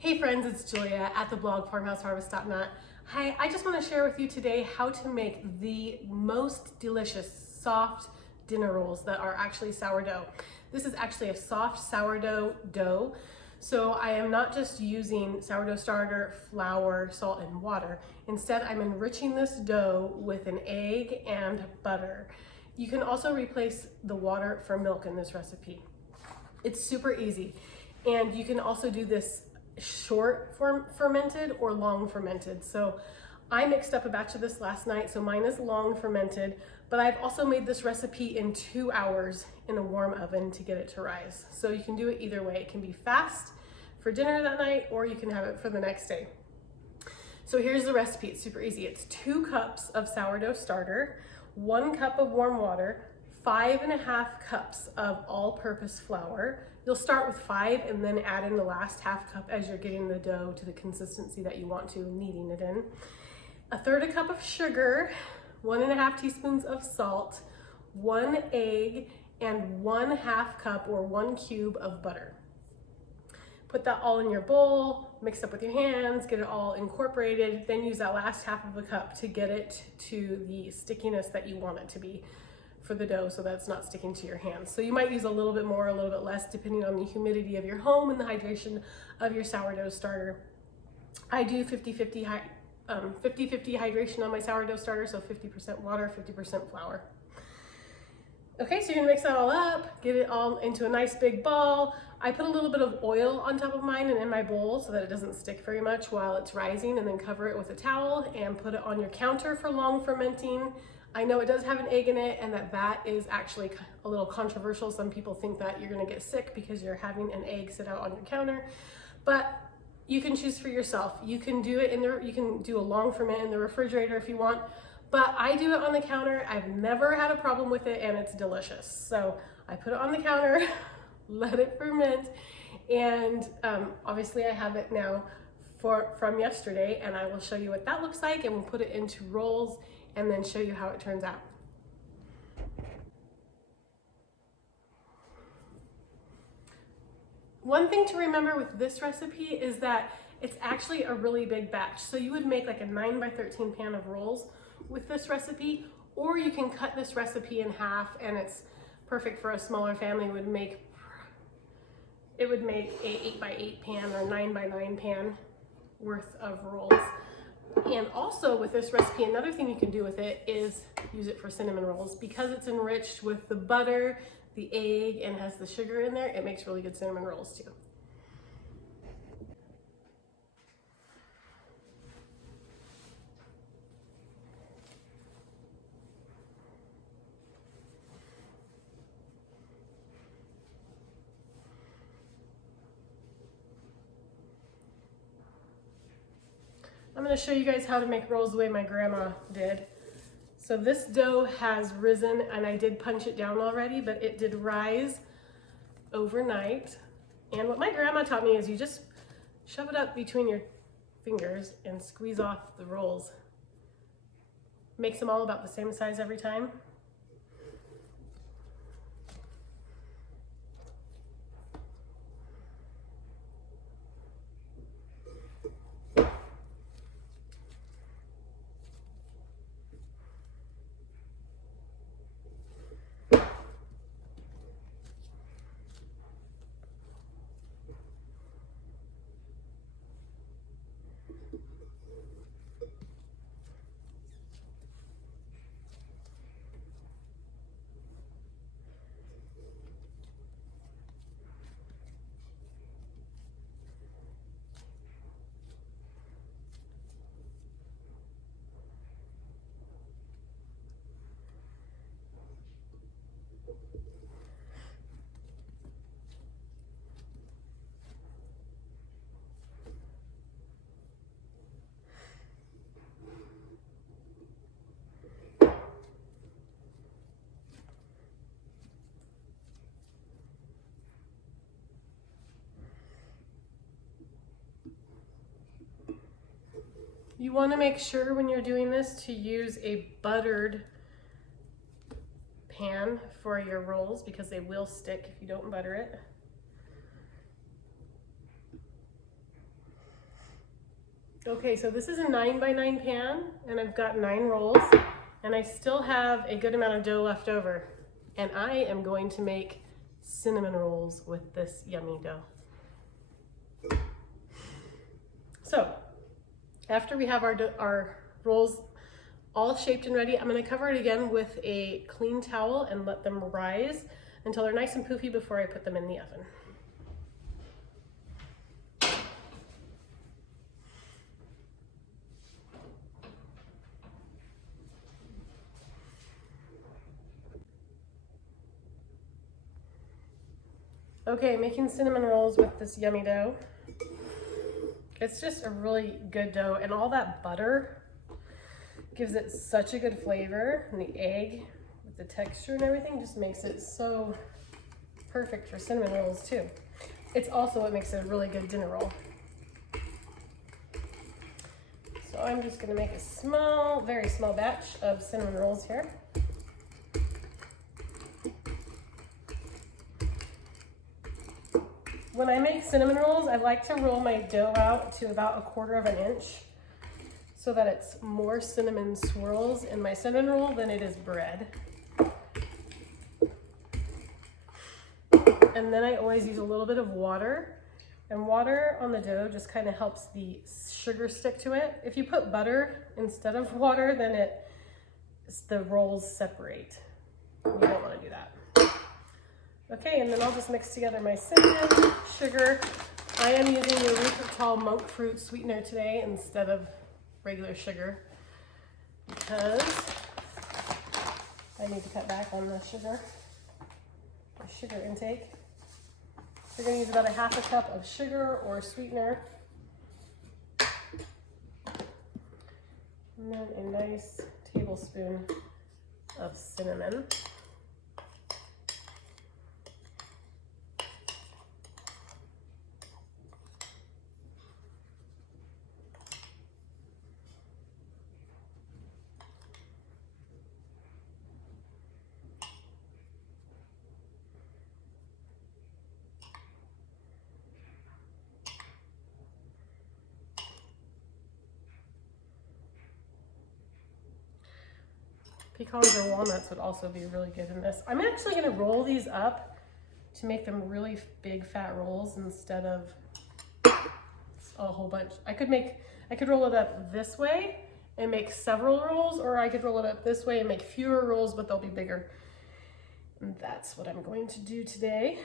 Hey friends, it's Julia at the blog farmhouseharvest.net. Hi, I just want to share with you today how to make the most delicious soft dinner rolls that are actually sourdough. This is actually a soft sourdough dough. So I am not just using sourdough starter, flour, salt, and water. Instead, I'm enriching this dough with an egg and butter. You can also replace the water for milk in this recipe. It's super easy. And you can also do this short fermented or long fermented. So I mixed up a batch of this last night, so mine is long fermented, but I've also made this recipe in 2 hours in a warm oven to get it to rise. So you can do it either way. It can be fast for dinner that night, or you can have it for the next day. So here's the recipe. It's super easy. It's 2 cups of sourdough starter, 1 cup of warm water, 5.5 cups of all-purpose flour. You'll start with 5 and then add in the last half cup as you're getting the dough to the consistency that you want to, kneading it in. 1/3 cup of sugar, 1.5 teaspoons of salt, 1 egg, and 1/2 cup or 1 cube of butter. Put that all in your bowl, mix up with your hands, get it all incorporated, then use that last half of a cup to get it to the stickiness that you want it to be for the dough, so that it's not sticking to your hands. So you might use a little bit more, a little bit less, depending on the humidity of your home and the hydration of your sourdough starter. I do 50-50 hydration on my sourdough starter, so 50% water, 50% flour. Okay, so you're gonna mix that all up, get it all into a nice big ball. I put a little bit of oil on top of mine and in my bowl so that it doesn't stick very much while it's rising, and then cover it with a towel and put it on your counter for long fermenting. I know it does have an egg in it, and that is actually a little controversial. Some people think that you're gonna get sick because you're having an egg sit out on your counter, but you can choose for yourself. You can do it you can do a long ferment in the refrigerator if you want, but I do it on the counter. I've never had a problem with it, and it's delicious. So I put it on the counter, let it ferment, and obviously I have it now from yesterday, and I will show you what that looks like, and we'll put it into rolls and then show you how it turns out. One thing to remember with this recipe is that it's actually a really big batch. So you would make like a 9x13 pan of rolls with this recipe, or you can cut this recipe in half, and it's perfect for a smaller family. It would make a 8x8 pan or 9x9 pan worth of rolls. And also with this recipe, another thing you can do with it is use it for cinnamon rolls. Because it's enriched with the butter, the egg, and has the sugar in there, it makes really good cinnamon rolls too. I'm going to show you guys how to make rolls the way my grandma did. So this dough has risen, and I did punch it down already, but it did rise overnight. And what my grandma taught me is you just shove it up between your fingers and squeeze off the rolls. Makes them all about the same size every time. You want to make sure when you're doing this to use a buttered pan for your rolls, because they will stick if you don't butter it. Okay, so this is a 9x9 pan, and I've got 9 rolls, and I still have a good amount of dough left over. And I am going to make cinnamon rolls with this yummy dough. So, after we have our rolls all shaped and ready, I'm going to cover it again with a clean towel and let them rise until they're nice and poofy before I put them in the oven. Okay, making cinnamon rolls with this yummy dough. It's just a really good dough, and all that butter gives it such a good flavor, and the egg with the texture and everything just makes it so perfect for cinnamon rolls too. It's also what makes it a really good dinner roll. So I'm just gonna make a small, very small batch of cinnamon rolls here. When I make cinnamon rolls, I like to roll my dough out to about 1/4 of an inch so that it's more cinnamon swirls in my cinnamon roll than it is bread. And then I always use a little bit of water, and water on the dough just kind of helps the sugar stick to it. If you put butter instead of water, then the rolls separate. You don't want to do that. Okay, and then I'll just mix together my cinnamon, sugar. I am using the erythritol monk fruit sweetener today instead of regular sugar because I need to cut back on the sugar intake. We're going to use about 1/2 cup of sugar or sweetener. And then a nice tablespoon of cinnamon. Pecans or walnuts would also be really good in this. I'm actually going to roll these up to make them really big fat rolls instead of a whole bunch. I could roll it up this way and make several rolls, or I could roll it up this way and make fewer rolls, but they'll be bigger. And that's what I'm going to do today.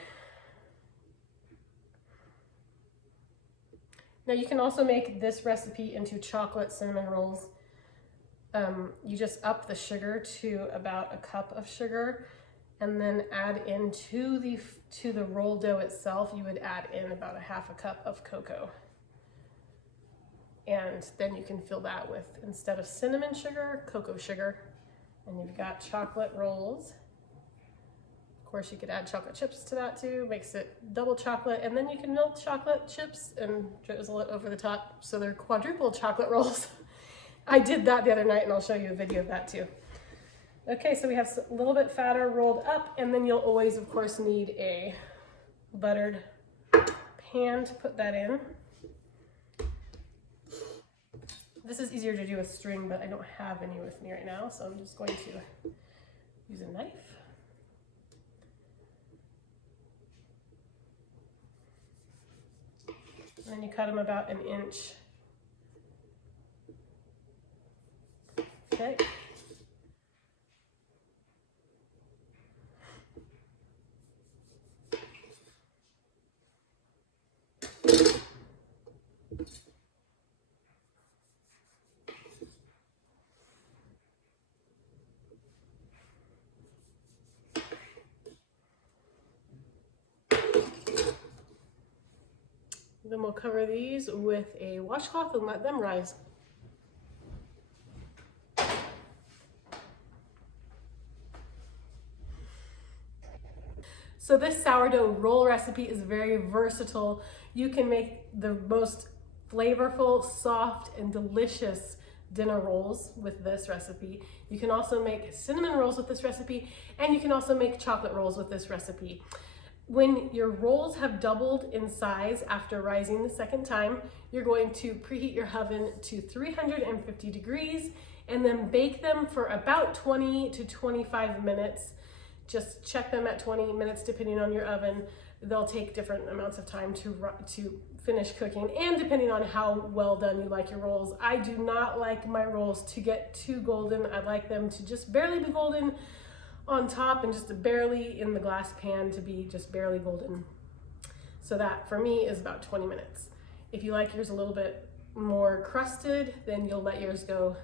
Now you can also make this recipe into chocolate cinnamon rolls. You just up the sugar to about 1 cup of sugar, and then add into the roll dough itself, you would add in about 1/2 cup of cocoa. And then you can fill that with, instead of cinnamon sugar, cocoa sugar. And you've got chocolate rolls. Of course, you could add chocolate chips to that too, makes it double chocolate. And then you can melt chocolate chips and drizzle it over the top, so they're quadruple chocolate rolls. I did that the other night, and I'll show you a video of that too. Okay, so we have a little bit fatter rolled up, and then you'll always, of course, need a buttered pan to put that in. This is easier to do with string, but I don't have any with me right now, so I'm just going to use a knife. And then you cut them about 1 inch. Okay. Then we'll cover these with a washcloth and let them rise. So this sourdough roll recipe is very versatile. You can make the most flavorful, soft, and delicious dinner rolls with this recipe. You can also make cinnamon rolls with this recipe, and you can also make chocolate rolls with this recipe. When your rolls have doubled in size after rising the second time, you're going to preheat your oven to 350 degrees and then bake them for about 20 to 25 minutes. Just check them at 20 minutes depending on your oven. They'll take different amounts of time to finish cooking, and depending on how well done you like your rolls. I do not like my rolls to get too golden. I like them to just barely be golden on top and just barely in the glass pan to be just barely golden. So that for me is about 20 minutes. If you like yours a little bit more crusted, then you'll let yours go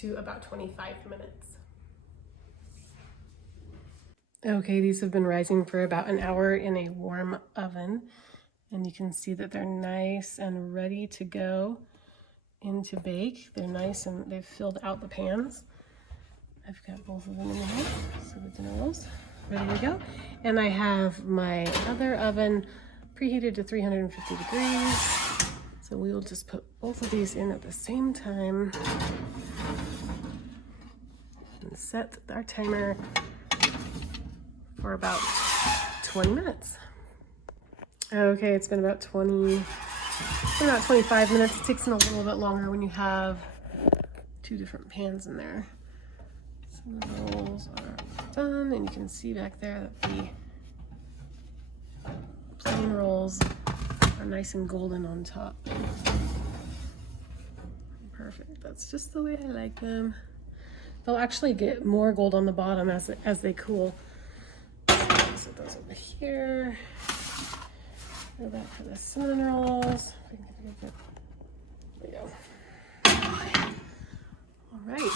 to about 25 minutes. Okay, these have been rising for about an hour in a warm oven, and you can see that they're nice and ready to go into bake. They're nice and they've filled out the pans. I've got both of them in here, so the dinner rolls ready to go. And I have my other oven preheated to 350 degrees. So we will just put both of these in at the same time and set our timer for about 20 minutes. Okay, it's been about 25 minutes. It takes them a little bit longer when you have two different pans in there. So the rolls are done, and you can see back there that the plain rolls are nice and golden on top. Perfect. That's just the way I like them. They'll actually get more gold on the bottom as they cool. So those over here. Go back for the cinnamon rolls. There we go. All right.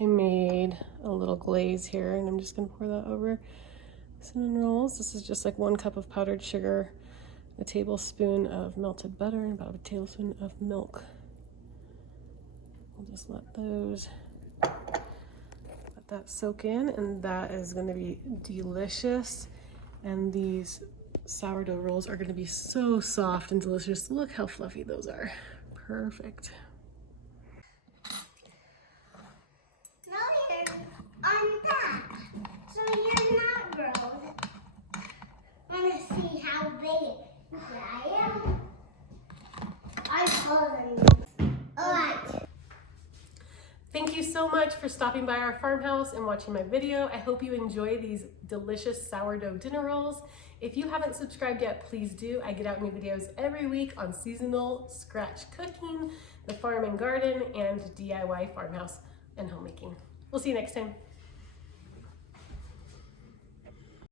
I made a little glaze here, and I'm just gonna pour that over cinnamon rolls. This is just like 1 cup of powdered sugar, a tablespoon of melted butter, and about a tablespoon of milk. We'll just let that soak in, and that is going to be delicious. And these sourdough rolls are going to be so soft and delicious. Look how fluffy those are. Perfect. No, I'm not. So you're not grown. Want to see how big I am? I'm taller than you. All right. Thank you so much for stopping by our farmhouse and watching my video. I hope you enjoy these delicious sourdough dinner rolls. If you haven't subscribed yet, please do. I get out new videos every week on seasonal scratch cooking, the farm and garden, and DIY farmhouse and homemaking. We'll see you next time.